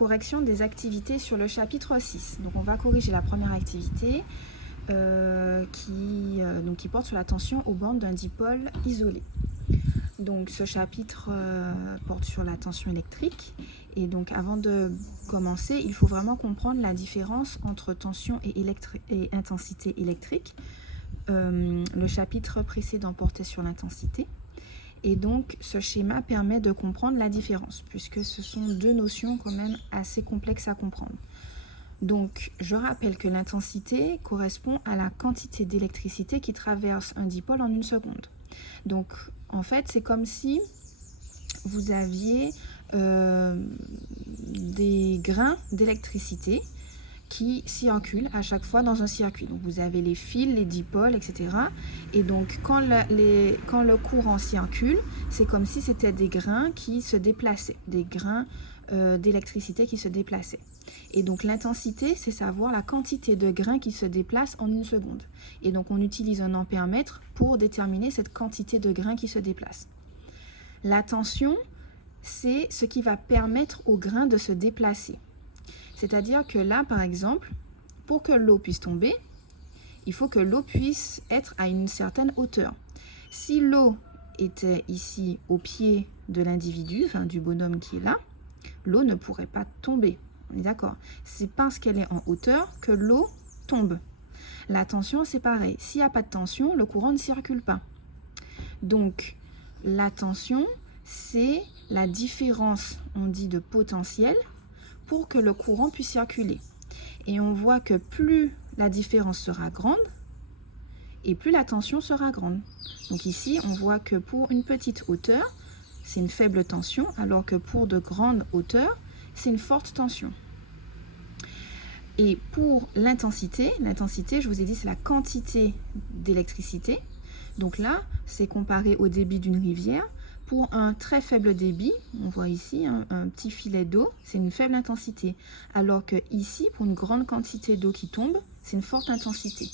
correction des activités sur le chapitre 6. Donc on va corriger la première activité qui porte sur la tension aux bandes d'un dipôle isolé. Donc ce chapitre porte sur la tension électrique. Et donc avant de commencer, il faut vraiment comprendre la différence entre tension et intensité électrique. Le chapitre précédent portait sur l'intensité. Et donc ce schéma permet de comprendre la différence, puisque ce sont deux notions quand même assez complexes à comprendre. Donc je rappelle que l'intensité correspond à la quantité d'électricité qui traverse un dipôle en une seconde. Donc en fait c'est comme si vous aviez des grains d'électricité qui circulent à chaque fois dans un circuit. Donc vous avez les fils, les dipôles, etc. Et donc quand le courant circule, c'est comme si c'était des grains qui se déplaçaient, des grains d'électricité qui se déplaçaient. Et donc l'intensité, c'est savoir la quantité de grains qui se déplacent en une seconde. Et donc on utilise un ampère-mètre pour déterminer cette quantité de grains qui se déplacent. La tension, c'est ce qui va permettre aux grains de se déplacer. C'est-à-dire que là, par exemple, pour que l'eau puisse tomber, il faut que l'eau puisse être à une certaine hauteur. Si l'eau était ici au pied de l'individu, enfin du bonhomme qui est là, l'eau ne pourrait pas tomber. On est d'accord? C'est parce qu'elle est en hauteur que l'eau tombe. La tension, c'est pareil. S'il n'y a pas de tension, le courant ne circule pas. Donc, la tension, c'est la différence, on dit, de potentiel pour que le courant puisse circuler. Et on voit que plus la différence sera grande, et plus la tension sera grande. Donc ici, on voit que pour une petite hauteur, c'est une faible tension, alors que pour de grandes hauteurs, c'est une forte tension. Et pour l'intensité, je vous ai dit, c'est la quantité d'électricité. Donc là, c'est comparé au débit d'une rivière. Pour un très faible débit, on voit ici un petit filet d'eau, c'est une faible intensité. Alors que ici, pour une grande quantité d'eau qui tombe, c'est une forte intensité.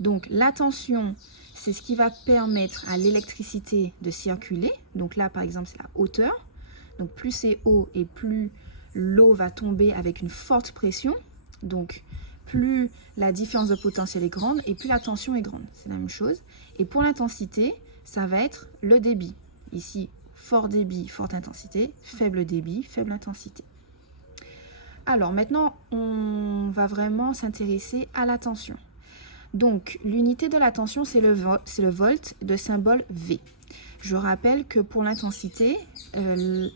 Donc la tension, c'est ce qui va permettre à l'électricité de circuler. Donc là, par exemple, c'est la hauteur. Donc plus c'est haut et plus l'eau va tomber avec une forte pression. Donc plus la différence de potentiel est grande et plus la tension est grande. C'est la même chose. Et pour l'intensité, ça va être le débit. Ici, fort débit, forte intensité, faible débit, faible intensité. Alors maintenant, on va vraiment s'intéresser à la tension. Donc, l'unité de la tension, c'est le volt de symbole V. Je rappelle que pour l'intensité,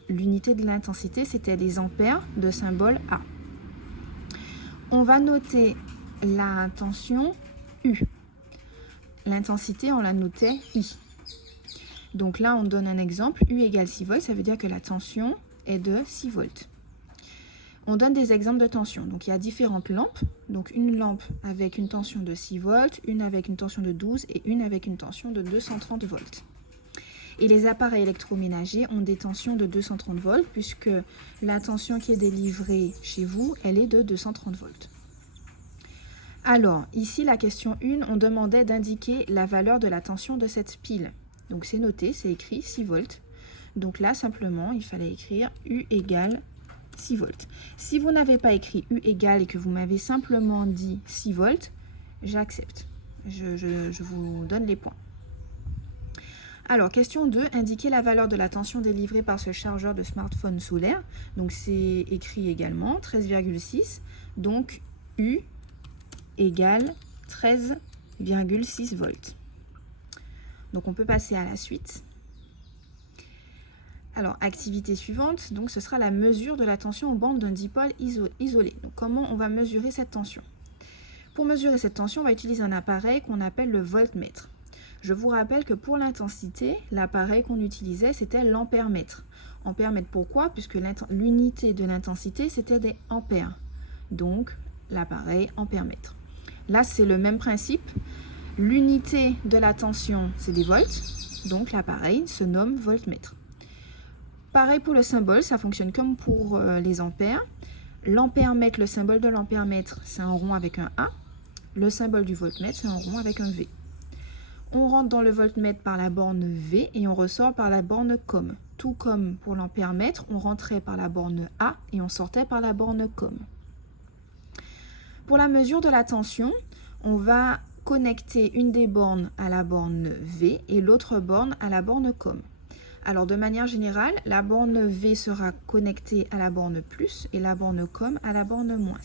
l'unité de l'intensité, c'était les ampères de symbole A. On va noter la tension U. L'intensité, on la notait I. Donc là, on donne un exemple, U égale 6 volts, ça veut dire que la tension est de 6 volts. On donne des exemples de tension. Donc il y a différentes lampes. Donc une lampe avec une tension de 6 volts, une avec une tension de 12 et une avec une tension de 230 volts. Et les appareils électroménagers ont des tensions de 230 volts puisque la tension qui est délivrée chez vous, elle est de 230 volts. Alors, ici, la question 1, on demandait d'indiquer la valeur de la tension de cette pile. Donc c'est noté, c'est écrit 6 volts. Donc là, simplement, il fallait écrire U égale 6 volts. Si vous n'avez pas écrit U égale et que vous m'avez simplement dit 6 volts, j'accepte. Je vous donne les points. Alors, question 2, indiquer la valeur de la tension délivrée par ce chargeur de smartphone solaire. Donc c'est écrit également 13,6. Donc U égale 13,6 volts. Donc on peut passer à la suite. Alors, activité suivante, donc ce sera la mesure de la tension aux bandes d'un dipôle isolé. Donc comment on va mesurer cette tension? Pour mesurer cette tension, on va utiliser un appareil qu'on appelle le voltmètre. Je vous rappelle que pour l'intensité, l'appareil qu'on utilisait, c'était l'ampère-mètre. Ampère-mètre, pourquoi? Puisque l'unité de l'intensité, c'était des ampères. Donc, l'appareil ampère-mètre. Là, c'est le même principe. L'unité de la tension, c'est des volts, donc l'appareil se nomme voltmètre. Pareil pour le symbole, ça fonctionne comme pour les ampères. L'ampère-mètre, le symbole de l'ampère-mètre, c'est un rond avec un A. Le symbole du voltmètre, c'est un rond avec un V. On rentre dans le voltmètre par la borne V et on ressort par la borne COM. tout comme pour l'ampère-mètre, on rentrait par la borne A et on sortait par la borne COM. Pour la mesure de la tension, on va connecter une des bornes à la borne V et l'autre borne à la borne COM. Alors de manière générale, la borne V sera connectée à la borne plus et la borne COM à la borne moins.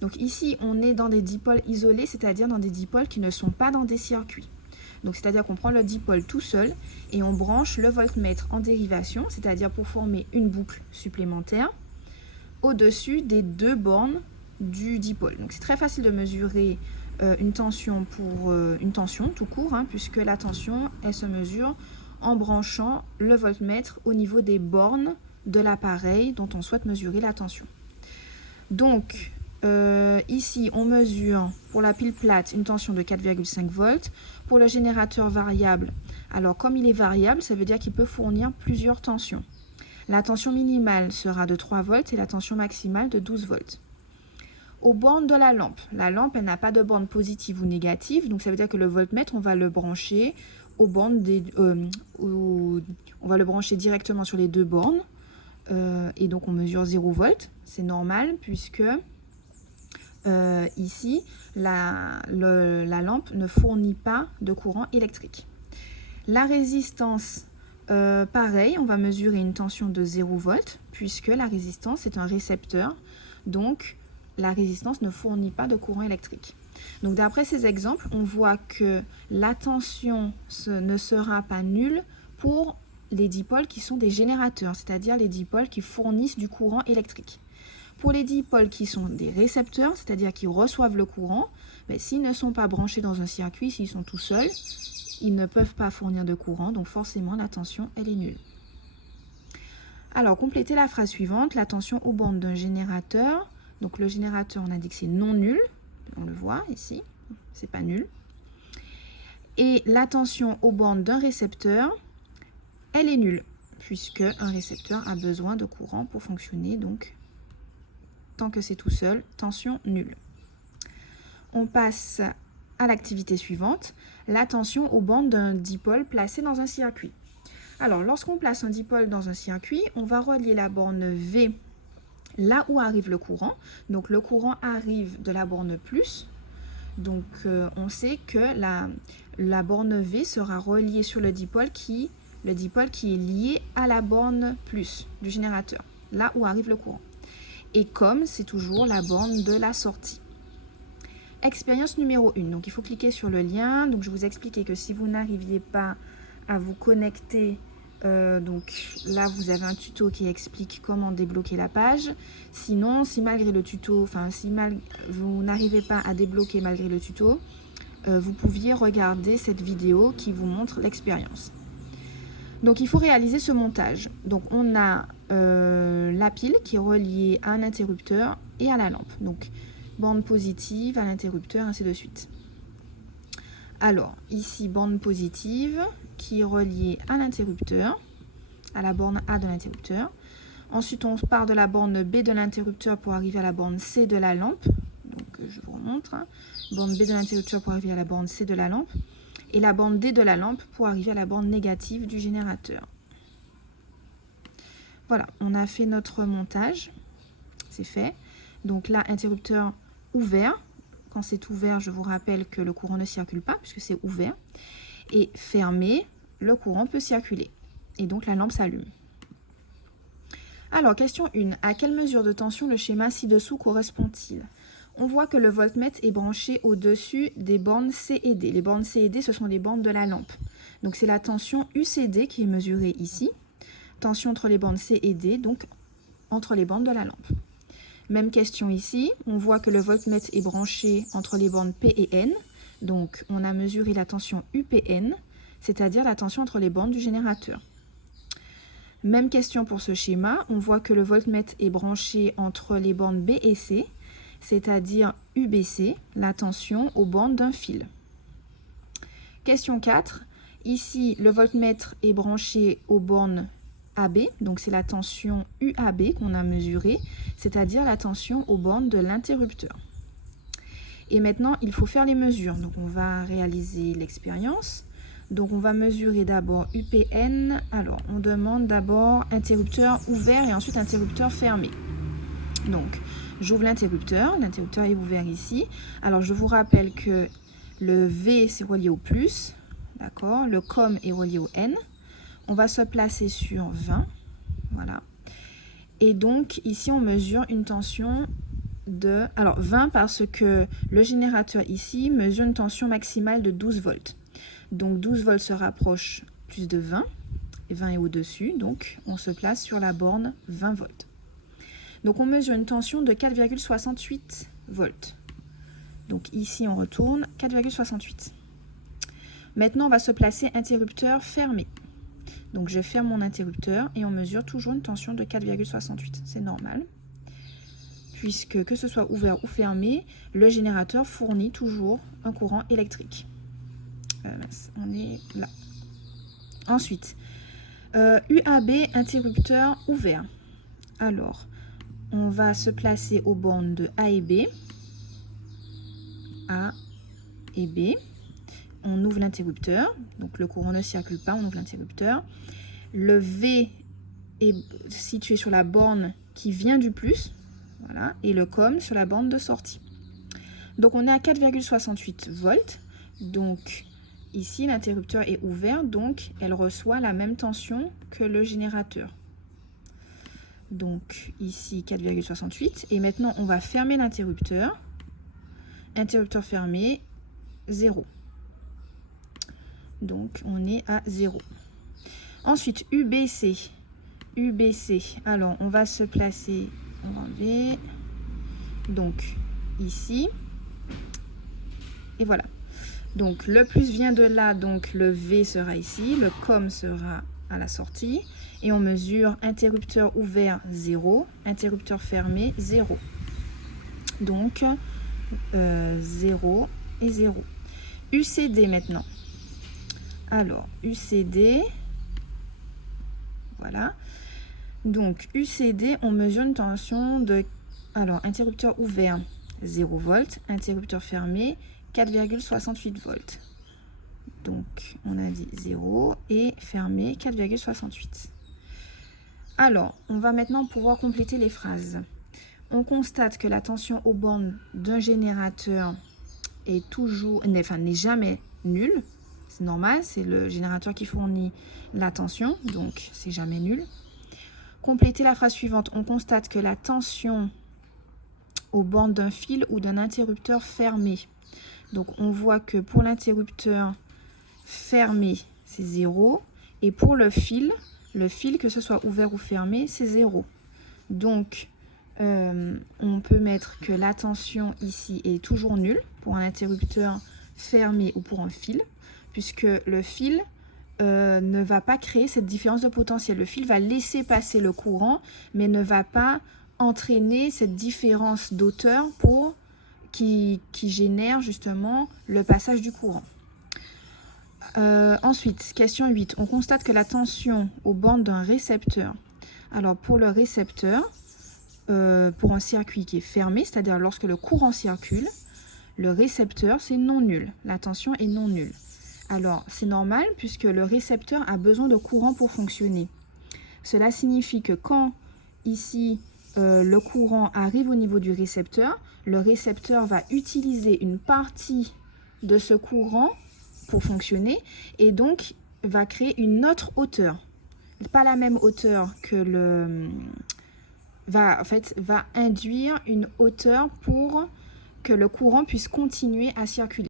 Donc ici, on est dans des dipôles isolés, c'est-à-dire dans des dipôles qui ne sont pas dans des circuits. Donc c'est-à-dire qu'on prend le dipôle tout seul et on branche le voltmètre en dérivation, c'est-à-dire pour former une boucle supplémentaire au-dessus des deux bornes du dipôle. Donc c'est très facile de mesurer une tension pour une tension tout court, puisque la tension, elle se mesure en branchant le voltmètre au niveau des bornes de l'appareil dont on souhaite mesurer la tension. Donc ici, on mesure pour la pile plate une tension de 4,5 volts. Pour le générateur variable, alors comme il est variable, ça veut dire qu'il peut fournir plusieurs tensions. La tension minimale sera de 3 volts et la tension maximale de 12 volts. Aux bornes de la lampe, elle n'a pas de borne positive ou négative, donc ça veut dire que le voltmètre, on va le brancher aux bornes on va le brancher directement sur les deux bornes, et donc on mesure 0 volts, c'est normal puisque ici la lampe ne fournit pas de courant électrique. La résistance, pareil, on va mesurer une tension de 0 volts puisque la résistance est un récepteur, donc la résistance ne fournit pas de courant électrique. Donc d'après ces exemples, on voit que la tension ne sera pas nulle pour les dipôles qui sont des générateurs, c'est-à-dire les dipôles qui fournissent du courant électrique. Pour les dipôles qui sont des récepteurs, c'est-à-dire qui reçoivent le courant, s'ils ne sont pas branchés dans un circuit, s'ils sont tout seuls, ils ne peuvent pas fournir de courant, donc forcément la tension, elle est nulle. Alors, complétez la phrase suivante, la tension aux bornes d'un générateur. Donc le générateur, on a dit que c'est non nul, on le voit ici, c'est pas nul. Et la tension aux bornes d'un récepteur, elle est nulle, puisque un récepteur a besoin de courant pour fonctionner, donc tant que c'est tout seul, tension nulle. On passe à l'activité suivante, la tension aux bornes d'un dipôle placé dans un circuit. Alors, lorsqu'on place un dipôle dans un circuit, on va relier la borne V là où arrive le courant. Donc le courant arrive de la borne plus. Donc on sait que la borne V sera reliée sur le dipôle qui est lié à la borne plus du générateur, là où arrive le courant. Et comme c'est toujours la borne de la sortie. Expérience numéro 1. Donc il faut cliquer sur le lien. Donc je vous expliquais que si vous n'arriviez pas à vous connecter, donc là vous avez un tuto qui explique comment débloquer la page. Sinon, si malgré le tuto, vous n'arrivez pas à débloquer malgré le tuto, vous pouviez regarder cette vidéo qui vous montre l'expérience. Donc il faut réaliser ce montage. Donc on a la pile qui est reliée à un interrupteur et à la lampe. Donc borne positive à l'interrupteur, ainsi de suite. Alors ici borne positive qui est reliée à l'interrupteur, à la borne A de l'interrupteur. Ensuite, on part de la borne B de l'interrupteur pour arriver à la borne C de la lampe. Donc, je vous remontre. Borne B de l'interrupteur pour arriver à la borne C de la lampe. Et la borne D de la lampe pour arriver à la borne négative du générateur. Voilà, on a fait notre montage. C'est fait. Donc là, interrupteur ouvert. Quand c'est ouvert, je vous rappelle que le courant ne circule pas puisque c'est ouvert. Et fermé, le courant peut circuler. Et donc la lampe s'allume. Alors, question 1. À quelle mesure de tension le schéma ci-dessous correspond-il? On voit que le voltmètre est branché au-dessus des bornes C et D. Les bornes C et D, ce sont les bornes de la lampe. Donc c'est la tension UCD qui est mesurée ici. Tension entre les bornes C et D, donc entre les bornes de la lampe. Même question ici. On voit que le voltmètre est branché entre les bornes P et N. Donc, on a mesuré la tension UPN, c'est-à-dire la tension entre les bornes du générateur. Même question pour ce schéma. On voit que le voltmètre est branché entre les bornes B et C, c'est-à-dire UBC, la tension aux bornes d'un fil. Question 4. Ici, le voltmètre est branché aux bornes AB, donc c'est la tension UAB qu'on a mesurée, c'est-à-dire la tension aux bornes de l'interrupteur. Et maintenant, il faut faire les mesures. Donc, on va réaliser l'expérience. Donc, on va mesurer d'abord UPN. Alors, on demande d'abord interrupteur ouvert et ensuite interrupteur fermé. Donc, j'ouvre l'interrupteur est ouvert ici. Alors, je vous rappelle que le V, c'est relié au plus, d'accord? Le COM est relié au N. On va se placer sur 20, voilà. Et donc, ici, on mesure une tension de... Alors, 20 parce que le générateur ici mesure une tension maximale de 12 volts. Donc, 12 volts se rapproche plus de 20. Et 20 est au-dessus, donc on se place sur la borne 20 volts. Donc, on mesure une tension de 4,68 volts. Donc, ici, on retourne 4,68. Maintenant, on va se placer interrupteur fermé. Donc, je ferme mon interrupteur et on mesure toujours une tension de 4,68. C'est normal. Puisque, que ce soit ouvert ou fermé, le générateur fournit toujours un courant électrique. On est là. Ensuite, UAB, interrupteur ouvert. Alors, on va se placer aux bornes de A et B. A et B. On ouvre l'interrupteur. Donc, le courant ne circule pas, on ouvre l'interrupteur. Le V est situé sur la borne qui vient du plus. Voilà. Et le COM sur la borne de sortie. Donc, on est à 4,68 volts. Donc, ici, l'interrupteur est ouvert, donc elle reçoit la même tension que le générateur. Donc ici, 4,68. Et maintenant, on va fermer l'interrupteur. Interrupteur fermé, 0. Donc, on est à 0. Ensuite, UBC. UBC. Alors, on va se placer, on va enlever. Donc, ici. Et voilà. Donc, le plus vient de là, donc le V sera ici, le COM sera à la sortie. Et on mesure interrupteur ouvert 0, interrupteur fermé 0. Donc, 0 et 0. UCD maintenant. Alors, UCD, voilà. Donc, UCD, on mesure une tension de... Alors, interrupteur ouvert 0 volts, interrupteur fermé 4,68 volts. Donc, on a dit 0 et fermé 4,68. Alors, on va maintenant pouvoir compléter les phrases. On constate que la tension aux bornes d'un générateur est toujours, n'est jamais nulle. C'est normal, c'est le générateur qui fournit la tension, donc c'est jamais nul. Compléter la phrase suivante. On constate que la tension aux bornes d'un fil ou d'un interrupteur fermé. Donc, on voit que pour l'interrupteur fermé, c'est 0. Et pour le fil, que ce soit ouvert ou fermé, c'est 0. Donc, on peut mettre que la tension ici est toujours nulle pour un interrupteur fermé ou pour un fil, puisque le fil ne va pas créer cette différence de potentiel. Le fil va laisser passer le courant, mais ne va pas entraîner cette différence d'auteur qui génère justement le passage du courant. Ensuite, question 8. On constate que la tension aux bornes d'un récepteur. Alors, pour le récepteur, pour un circuit qui est fermé, c'est-à-dire lorsque le courant circule, le récepteur, c'est non nul. La tension est non nulle. Alors, c'est normal puisque le récepteur a besoin de courant pour fonctionner. Cela signifie que quand, ici, le courant arrive au niveau du récepteur, le récepteur va utiliser une partie de ce courant pour fonctionner et donc va créer une autre hauteur. Pas la même hauteur que le... va induire une hauteur pour que le courant puisse continuer à circuler.